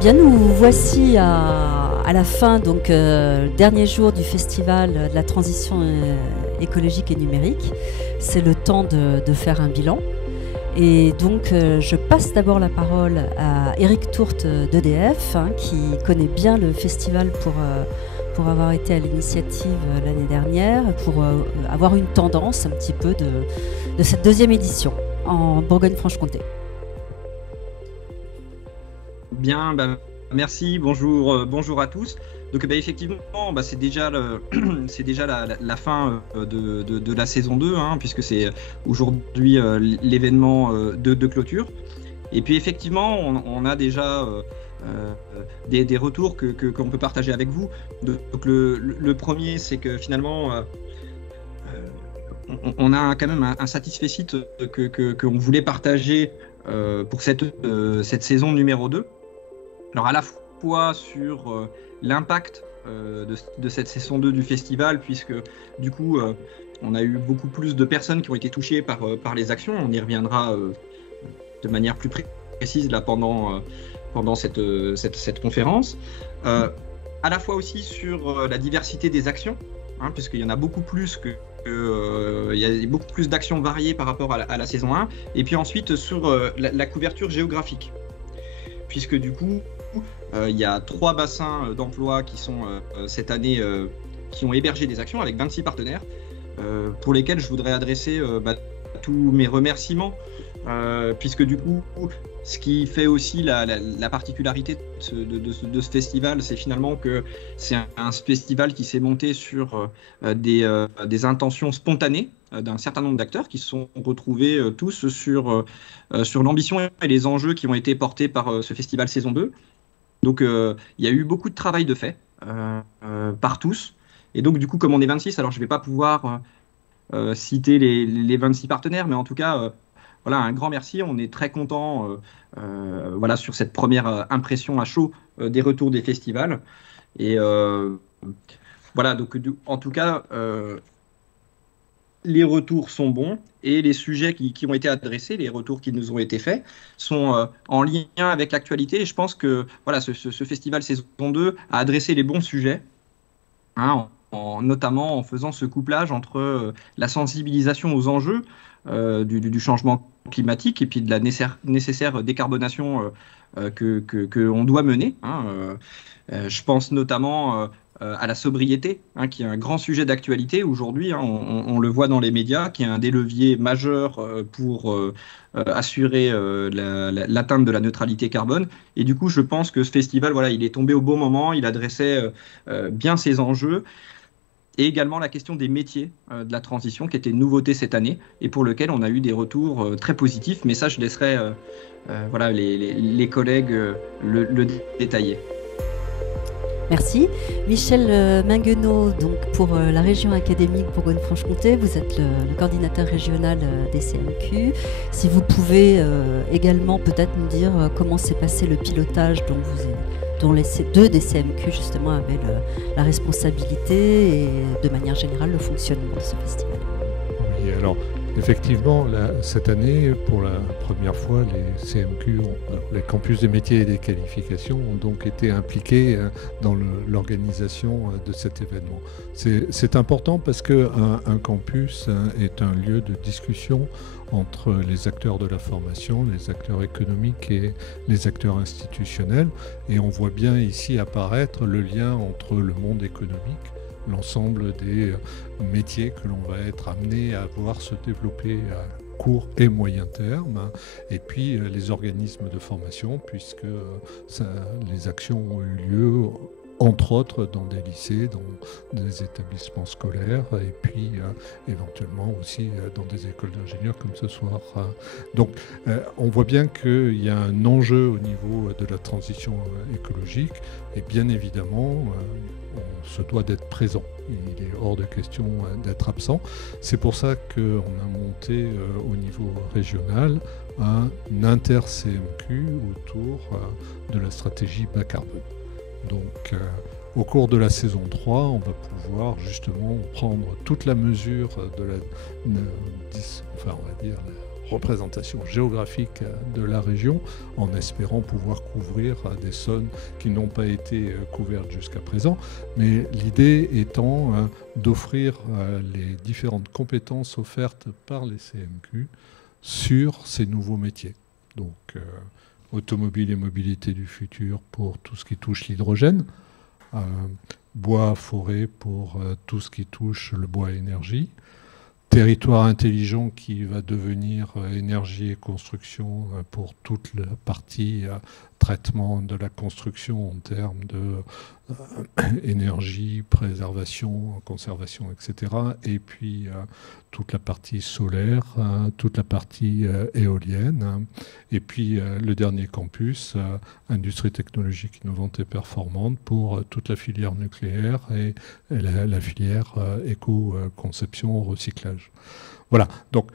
Bien, nous voici à la fin, donc dernier jour du festival de la transition écologique et numérique. C'est le temps de faire un bilan. Et donc je passe d'abord la parole à Eric Tourte d'EDF, qui connaît bien le festival pour avoir été à l'initiative l'année dernière, pour avoir une tendance un petit peu de cette deuxième édition en Bourgogne-Franche-Comté. Bien, merci, bonjour à tous. Donc effectivement, c'est déjà, la fin de la saison 2, puisque c'est aujourd'hui l'événement de clôture. Et puis effectivement, on a déjà des retours qu'on peut partager avec vous. Donc le premier, c'est que finalement, on a quand même un satisfecit qu'on voulait partager pour cette saison numéro 2. Alors à la fois sur l'impact de cette saison 2 du festival, puisque du coup on a eu beaucoup plus de personnes qui ont été touchées par les actions. On y reviendra de manière plus précise là pendant cette conférence. À la fois aussi sur la diversité des actions, puisqu'il y en a beaucoup plus il y a beaucoup plus d'actions variées par rapport à la saison 1. Et puis ensuite sur la couverture géographique, puisque du coup il y a 3 bassins d'emploi qui sont cette année qui ont hébergé des actions avec 26 partenaires pour lesquels je voudrais adresser tous mes remerciements, puisque du coup ce qui fait aussi la particularité de ce festival, c'est finalement que c'est un festival qui s'est monté sur des intentions spontanées d'un certain nombre d'acteurs qui se sont retrouvés tous sur l'ambition et les enjeux qui ont été portés par ce festival saison 2. Donc il y a eu beaucoup de travail de fait par tous. Et donc du coup, comme on est 26, alors je ne vais pas pouvoir citer les 26 partenaires, mais en tout cas, voilà, un grand merci. On est très content voilà, sur cette première impression à chaud des retours des festivals. Et voilà, donc en tout cas, les retours sont bons et les sujets qui ont été adressés, les retours qui nous ont été faits, sont en lien avec l'actualité. Et je pense que voilà, ce festival saison 2 a adressé les bons sujets, notamment en faisant ce couplage entre la sensibilisation aux enjeux du changement climatique et puis de la nécessaire décarbonation qu'on doit mener. Je pense notamment à la sobriété, qui est un grand sujet d'actualité aujourd'hui. On le voit dans les médias, qui est un des leviers majeurs pour assurer l'atteinte de la neutralité carbone. Et du coup, je pense que ce festival, voilà, il est tombé au bon moment, il adressait bien ces enjeux. Et également la question des métiers de la transition, qui était une nouveauté cette année, et pour lequel on a eu des retours très positifs. Mais ça, je laisserai voilà, les collègues le détailler. Merci. Michel Minguenot, donc pour la région académique Bourgogne-Franche-Comté, vous êtes le coordinateur régional des CMQ. Si vous pouvez également peut-être nous dire comment s'est passé le pilotage dont les deux des CMQ justement avaient la responsabilité et de manière générale le fonctionnement de ce festival. Oui, alors effectivement, cette année, pour la première fois, les CMQ, les campus des métiers et des qualifications, ont donc été impliqués dans l'organisation de cet événement. C'est important parce qu'un campus est un lieu de discussion entre les acteurs de la formation, les acteurs économiques et les acteurs institutionnels. Et on voit bien ici apparaître le lien entre le monde économique, l'ensemble des métiers que l'on va être amené à voir se développer à court et moyen terme, et puis les organismes de formation, puisque les actions ont eu lieu entre autres dans des lycées, dans des établissements scolaires, et puis éventuellement aussi dans des écoles d'ingénieurs comme ce soir. Donc on voit bien qu'il y a un enjeu au niveau de la transition écologique, et bien évidemment on se doit d'être présent. Il est hors de question d'être absent. C'est pour ça qu'on a monté au niveau régional un inter-CMQ autour de la stratégie bas carbone. Donc, au cours de la saison 3, on va pouvoir justement prendre toute la mesure de on va dire, représentation géographique de la région, en espérant pouvoir couvrir des zones qui n'ont pas été couvertes jusqu'à présent. Mais l'idée étant d'offrir les différentes compétences offertes par les CMQ sur ces nouveaux métiers. Donc, automobile et mobilité du futur pour tout ce qui touche l'hydrogène, bois, forêt pour tout ce qui touche le bois et énergie, territoire intelligent qui va devenir énergie et construction pour toute la partie traitement de la construction en termes de énergie, préservation, conservation, etc. Et puis toute la partie solaire, toute la partie éolienne. Et puis le dernier campus, industrie technologique innovante et performante pour toute la filière nucléaire et la filière éco-conception, recyclage. Voilà, donc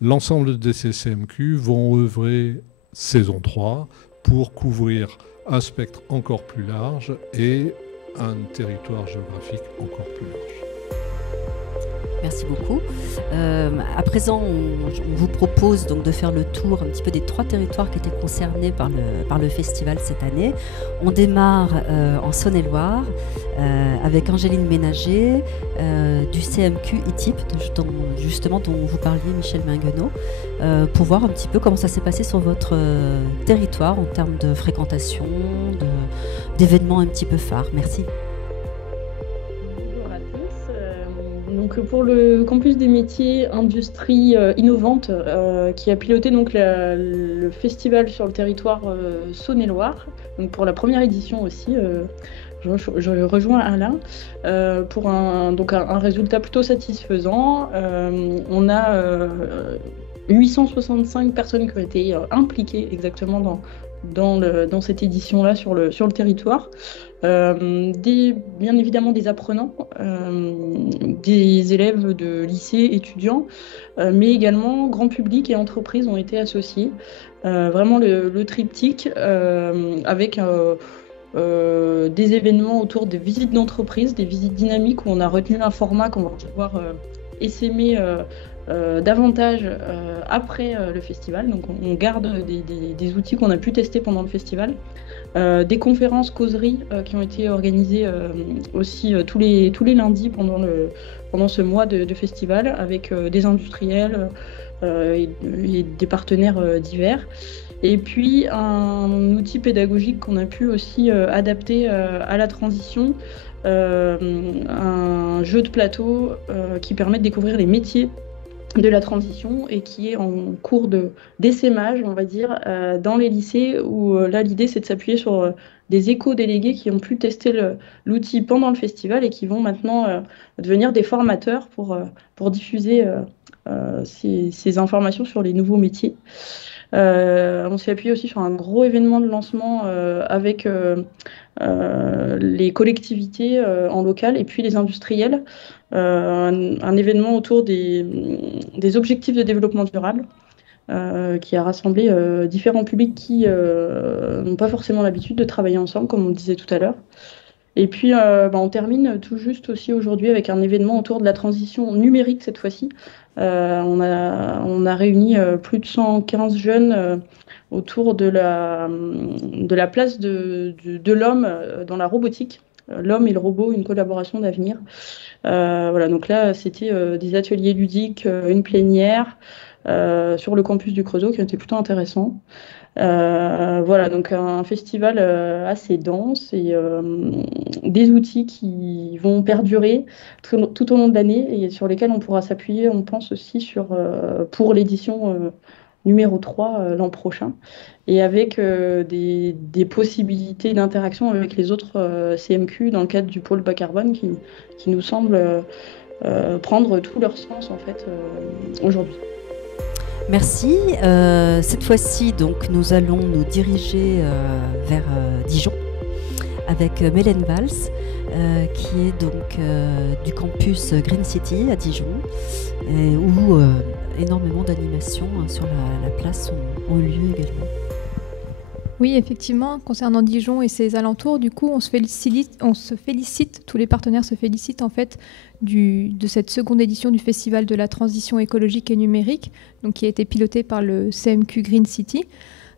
l'ensemble des CMQ vont œuvrer saison 3 pour couvrir un spectre encore plus large et un territoire géographique encore plus large. Merci beaucoup. À présent, on vous propose donc de faire le tour un petit peu des 3 territoires qui étaient concernés par le festival cette année. On démarre en Saône-et-Loire avec Angéline Ménager du CMQ ITIP, justement dont vous parliez, Michel Minguenot, pour voir un petit peu comment ça s'est passé sur votre territoire en termes de fréquentation, d'événements un petit peu phares. Merci. Donc pour le campus des métiers industrie innovante qui a piloté donc le festival sur le territoire Saône-et-Loire, donc pour la première édition aussi, je rejoins Alain pour un résultat plutôt satisfaisant. On a 865 personnes qui ont été impliquées exactement dans cette édition-là sur le territoire. Bien évidemment des apprenants, des élèves de lycée, étudiants, mais également grand public et entreprises ont été associés. Vraiment le triptyque avec des événements autour des visites d'entreprise, des visites dynamiques où on a retenu un format qu'on va pouvoir essaimer davantage après le festival. Donc on garde des outils qu'on a pu tester pendant le festival. Des conférences, causeries qui ont été organisées aussi tous les lundis pendant ce mois de festival avec des industriels et des partenaires divers. Et puis un outil pédagogique qu'on a pu aussi adapter à la transition, un jeu de plateau qui permet de découvrir les métiers de la transition et qui est en cours d'essaimage, on va dire, dans les lycées où là l'idée c'est de s'appuyer sur des éco-délégués qui ont pu tester l'outil pendant le festival et qui vont maintenant devenir des formateurs pour diffuser ces informations sur les nouveaux métiers. On s'est appuyé aussi sur un gros événement de lancement avec les collectivités en local et puis les industriels. Un événement autour des objectifs de développement durable qui a rassemblé différents publics qui n'ont pas forcément l'habitude de travailler ensemble, comme on le disait tout à l'heure. Et puis on termine tout juste aussi aujourd'hui avec un événement autour de la transition numérique cette fois-ci. On a réuni plus de 115 jeunes autour de la place de l'homme dans la robotique. L'homme et le robot, une collaboration d'avenir. Voilà, donc là, c'était des ateliers ludiques, une plénière sur le campus du Creusot qui ont été plutôt intéressants. Voilà, donc un festival assez dense et des outils qui vont perdurer tout au long de l'année et sur lesquels on pourra s'appuyer, on pense aussi pour l'édition numéro 3 l'an prochain, et avec des possibilités d'interaction avec les autres CMQ dans le cadre du pôle bas carbone qui nous semble prendre tout leur sens en fait aujourd'hui. Merci. Cette fois-ci, donc, nous allons nous diriger vers Dijon avec Mélène Valls, qui est donc du campus Green City à Dijon, où énormément d'animations sur la place ont lieu également. Oui, effectivement, concernant Dijon et ses alentours, du coup, on se félicite, tous les partenaires se félicitent en fait de cette seconde édition du Festival de la transition écologique et numérique, donc qui a été piloté par le CMQ Green City.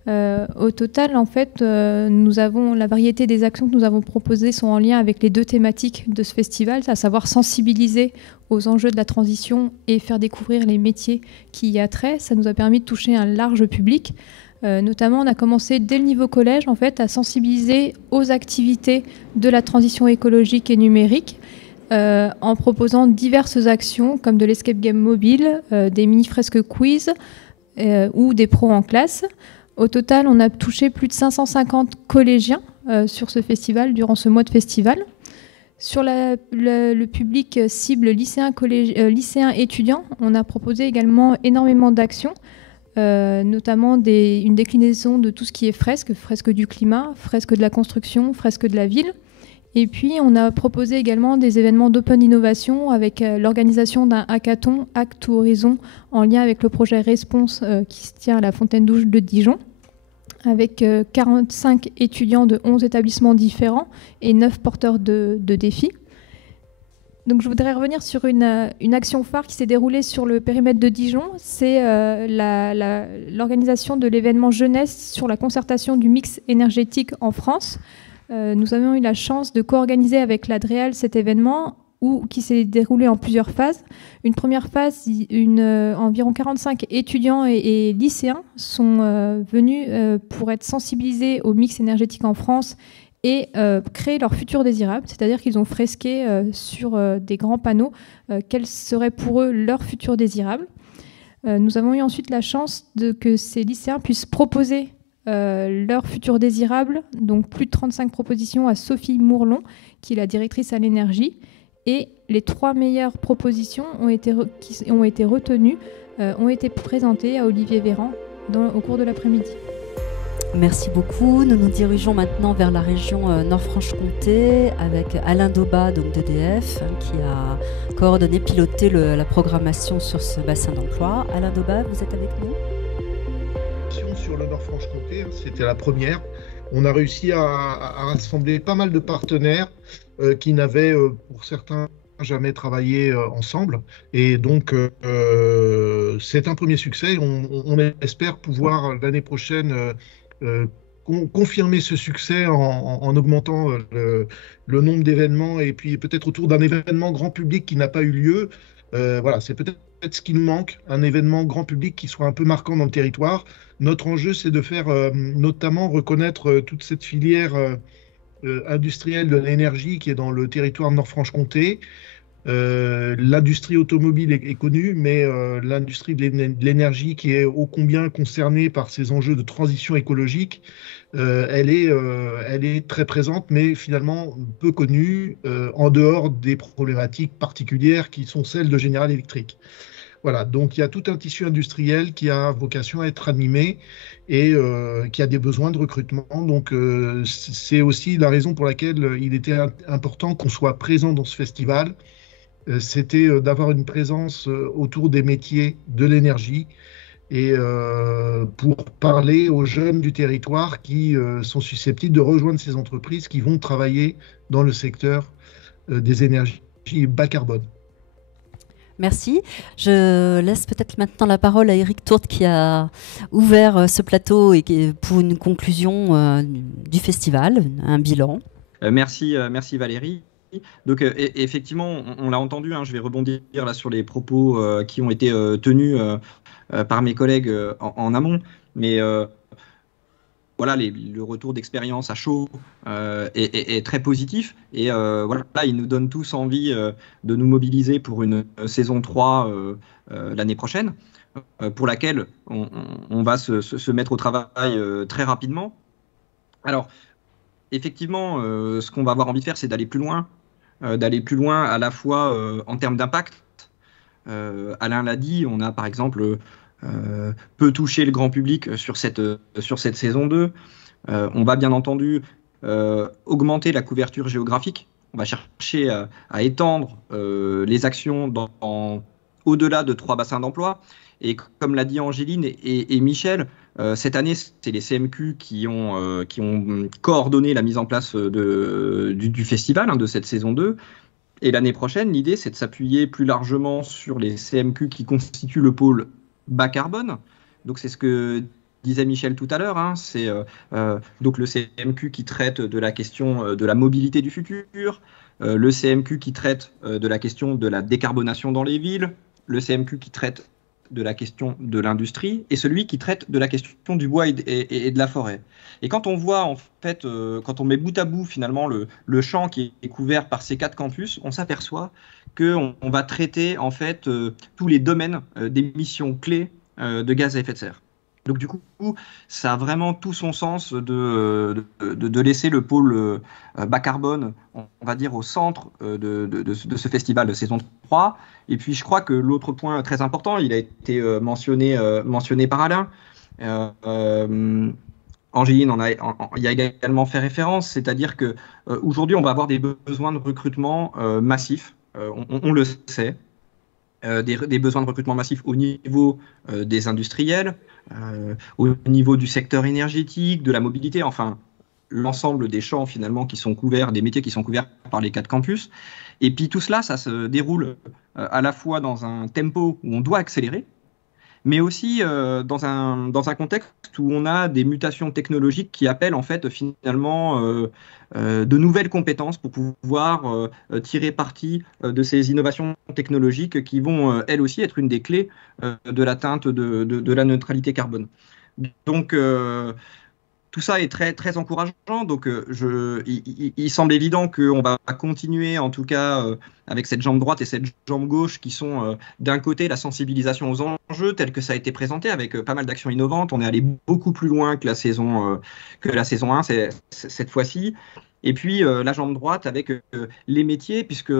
Au total, en fait, la variété des actions que nous avons proposées sont en lien avec les deux thématiques de ce festival, à savoir sensibiliser aux enjeux de la transition et faire découvrir les métiers qui y a trait. Ça nous a permis de toucher un large public. Notamment, on a commencé dès le niveau collège en fait, à sensibiliser aux activités de la transition écologique et numérique en proposant diverses actions comme de l'escape game mobile, des mini-fresques quiz ou des pros en classe. Au total, on a touché plus de 550 collégiens sur ce festival, durant ce mois de festival. Sur le public cible lycéens étudiants, on a proposé également énormément d'actions. Notamment une déclinaison de tout ce qui est fresque du climat, fresque de la construction, fresque de la ville. Et puis, on a proposé également des événements d'open innovation avec l'organisation d'un hackathon Hack to Horizon en lien avec le projet Response qui se tient à la Fontaine Douche de Dijon, avec 45 étudiants de 11 établissements différents et 9 porteurs de défis. Donc, je voudrais revenir sur une action phare qui s'est déroulée sur le périmètre de Dijon. C'est l'organisation de l'événement jeunesse sur la concertation du mix énergétique en France. Nous avons eu la chance de co-organiser avec l'Adréal cet événement qui s'est déroulé en plusieurs phases. Une première phase, environ 45 étudiants et lycéens sont venus pour être sensibilisés au mix énergétique en France et créer leur futur désirable, c'est-à-dire qu'ils ont fresqué sur des grands panneaux quel serait pour eux leur futur désirable. Nous avons eu ensuite la chance que ces lycéens puissent proposer leur futur désirable, donc plus de 35 propositions à Sophie Mourlon, qui est la directrice à l'énergie, et les 3 meilleures propositions qui ont été retenues, ont été présentées à Olivier Véran au cours de l'après-midi. Merci beaucoup. Nous nous dirigeons maintenant vers la région Nord-Franche-Comté avec Alain Daubat, donc d'EDF, qui a coordonné, piloté la programmation sur ce bassin d'emploi. Alain Daubat, vous êtes avec nous ? Sur le Nord-Franche-Comté, c'était la première. On a réussi à rassembler pas mal de partenaires qui n'avaient, pour certains, jamais travaillé ensemble. Et donc, c'est un premier succès. On espère pouvoir, l'année prochaine, confirmer ce succès en augmentant le nombre d'événements et puis peut-être autour d'un événement grand public qui n'a pas eu lieu. Voilà, c'est peut-être ce qui nous manque, un événement grand public qui soit un peu marquant dans le territoire. Notre enjeu, c'est de faire notamment reconnaître toute cette filière industrielle de l'énergie qui est dans le territoire de Nord-Franche-Comté. L'industrie automobile est connue, mais l'industrie de l'énergie qui est ô combien concernée par ces enjeux de transition écologique, elle est très présente, mais finalement peu connue en dehors des problématiques particulières qui sont celles de General Electric. Voilà, donc il y a tout un tissu industriel qui a vocation à être animé et qui a des besoins de recrutement. Donc c'est aussi la raison pour laquelle il était important qu'on soit présent dans ce festival. C'était d'avoir une présence autour des métiers de l'énergie et pour parler aux jeunes du territoire qui sont susceptibles de rejoindre ces entreprises qui vont travailler dans le secteur des énergies bas carbone. Merci. Je laisse peut-être maintenant la parole à Eric Tourte qui a ouvert ce plateau et pour une conclusion du festival, un bilan. Merci Valérie. Donc effectivement, on l'a entendu, je vais rebondir là sur les propos qui ont été tenus par mes collègues en amont, mais voilà, le retour d'expérience à chaud est très positif et voilà, il nous donne tous envie de nous mobiliser pour une saison 3 l'année prochaine, pour laquelle on va se mettre au travail très rapidement. Alors, effectivement, ce qu'on va avoir envie de faire, c'est d'aller plus loin à la fois en termes d'impact. Alain l'a dit, on a par exemple peu touché le grand public sur cette saison 2. On va bien entendu augmenter la couverture géographique. On va chercher à étendre les actions au-delà de 3 bassins d'emploi. Et comme l'a dit Angéline et Michel, cette année, c'est les CMQ qui ont coordonné la mise en place du festival, de cette saison 2. Et l'année prochaine, l'idée, c'est de s'appuyer plus largement sur les CMQ qui constituent le pôle bas carbone. Donc, c'est ce que disait Michel tout à l'heure. C'est donc le CMQ qui traite de la question de la mobilité du futur, le CMQ qui traite de la question de la décarbonation dans les villes, le CMQ qui traite de la question de l'industrie et celui qui traite de la question du bois et de la forêt. Et quand on voit, en fait, quand on met bout à bout finalement le champ qui est couvert par ces 4 campus, on s'aperçoit qu'on va traiter en fait tous les domaines d'émissions clés de gaz à effet de serre. Donc du coup, ça a vraiment tout son sens de laisser le pôle bas carbone, on va dire, au centre de ce festival de saison 3. Et puis je crois que l'autre point très important, il a été mentionné par Alain, Angéline y a également fait référence, c'est-à-dire qu'aujourd'hui on va avoir des besoins de recrutement massifs, on le sait. Des besoins de recrutement massifs au niveau des industriels, au niveau du secteur énergétique, de la mobilité, enfin l'ensemble des champs finalement qui sont couverts, des métiers qui sont couverts par les 4 campus. Et puis tout cela, ça se déroule à la fois dans un tempo où on doit accélérer, mais aussi dans un contexte où on a des mutations technologiques qui appellent en fait finalement de nouvelles compétences pour pouvoir tirer parti de ces innovations technologiques qui vont elles aussi être une des clés de l'atteinte de la neutralité carbone. Donc tout ça est très, très encourageant. Donc, il semble évident qu'on va continuer, en tout cas, avec cette jambe droite et cette jambe gauche, qui sont d'un côté la sensibilisation aux enjeux, tel que ça a été présenté, avec pas mal d'actions innovantes. On est allé beaucoup plus loin que la saison 1 cette fois-ci. Et puis, la jambe droite avec les métiers, puisque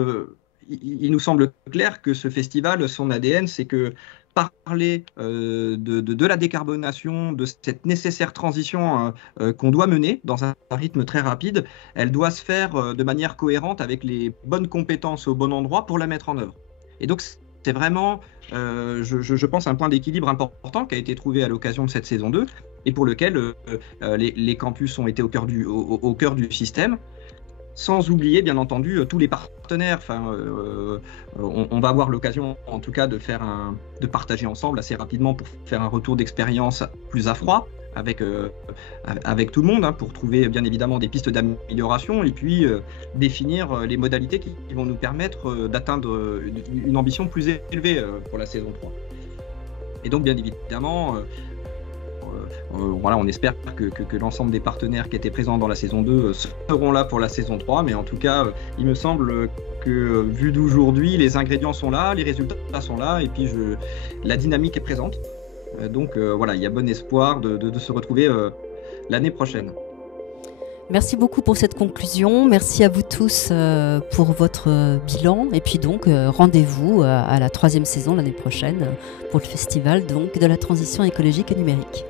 il nous semble clair que ce festival, son ADN, c'est que parler de la décarbonation, de cette nécessaire transition qu'on doit mener dans un rythme très rapide, elle doit se faire de manière cohérente avec les bonnes compétences au bon endroit pour la mettre en œuvre. Et donc, c'est vraiment, je pense, un point d'équilibre important qui a été trouvé à l'occasion de cette saison 2 et pour lequel les campus ont été au cœur du système. Sans oublier, bien entendu, tous les partenaires. Enfin, on va avoir l'occasion, en tout cas, de partager ensemble assez rapidement pour faire un retour d'expérience plus à froid avec tout le monde, pour trouver bien évidemment des pistes d'amélioration et puis définir les modalités qui vont nous permettre d'atteindre une ambition plus élevée pour la saison 3. Et donc, bien évidemment, voilà, on espère que l'ensemble des partenaires qui étaient présents dans la saison 2 seront là pour la saison 3, mais en tout cas, il me semble que, vu d'aujourd'hui, les ingrédients sont là, les résultats sont là, et puis la dynamique est présente. Donc voilà, il y a bon espoir de se retrouver l'année prochaine. Merci beaucoup pour cette conclusion. Merci à vous tous pour votre bilan. Et puis donc, rendez-vous à la 3e saison l'année prochaine pour le festival donc, de la transition écologique et numérique.